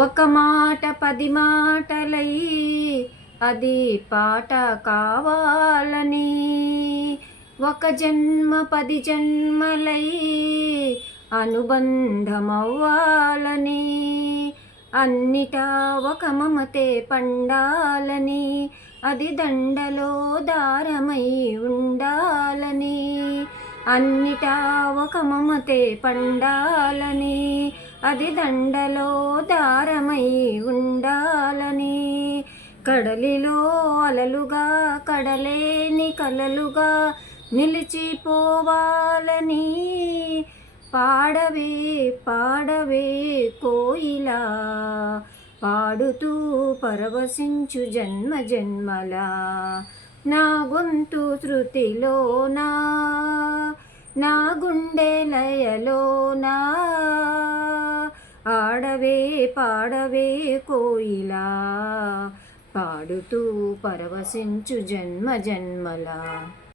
ఒక మాట 10 మాటలై అది పాట కావాలని, ఒక జన్మ 10 జన్మలై అనుబంధమవ్వాలని, అన్నిటా ఒక మమతే పండాలని, అది దండలో దారమై ఉండాలని, అన్నిటా ఒక మమతే పండాలని, అది దండలో దారమై ఉండాలని, కడలిలో అలలుగా కడలేని కలలుగా నిలిచిపోవాలని, పాడవే పాడవే కోయిలా, పాడుతూ పరవశించు జన్మ జన్మలా, నా గొంతు శృతిలోనా, నా గుండె లయలోనా, ఆడవే పాడవే కోయిలా, పాడుతూ పరవశించు జన్మ జన్మలా.